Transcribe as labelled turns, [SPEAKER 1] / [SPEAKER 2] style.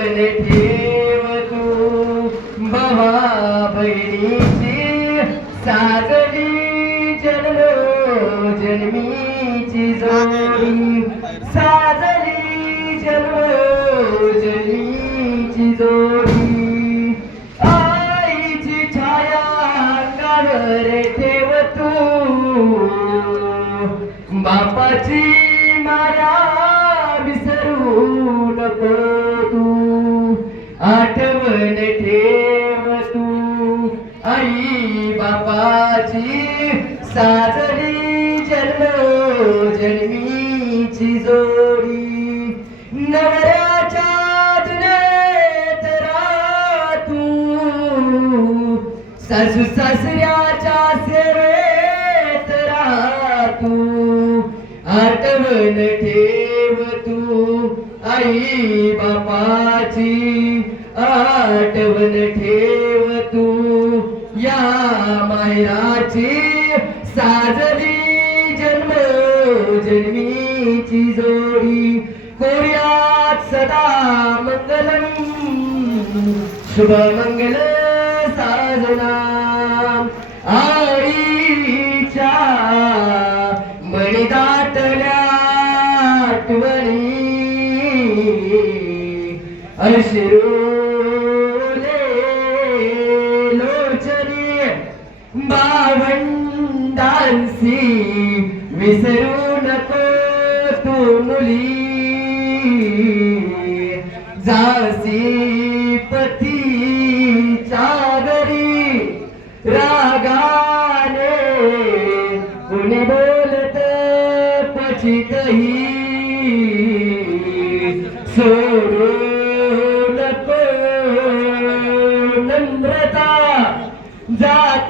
[SPEAKER 1] आठवण ठेव तू. भवा बहिणीची सागरी जन्म जन्मीची जोडी. साजली जन्म जन्मीची जोडी. आईची छाया अंगावर ठेव तू. बापाची माया मन ठेव तू. आई बापाची साजरी जन्म जन्मीची जोडी. नवऱ्याच्या सासू सासऱ्याच्या सेवेत राहतू आठवण ठेव तू. आई बापाची आठवण ठेव तू. या मायाची साजरी जन्म जन्मीची जोडी. कोर्यात सदा मंगलम. शुभ मंगल साजना आईच्या मणिदाटल्या आठवणी. अश्रू तारसी विसरू नको तू मुली जासी पती घरी रागाने कुणी बोलत पचितही सोडू नको नम्रता जात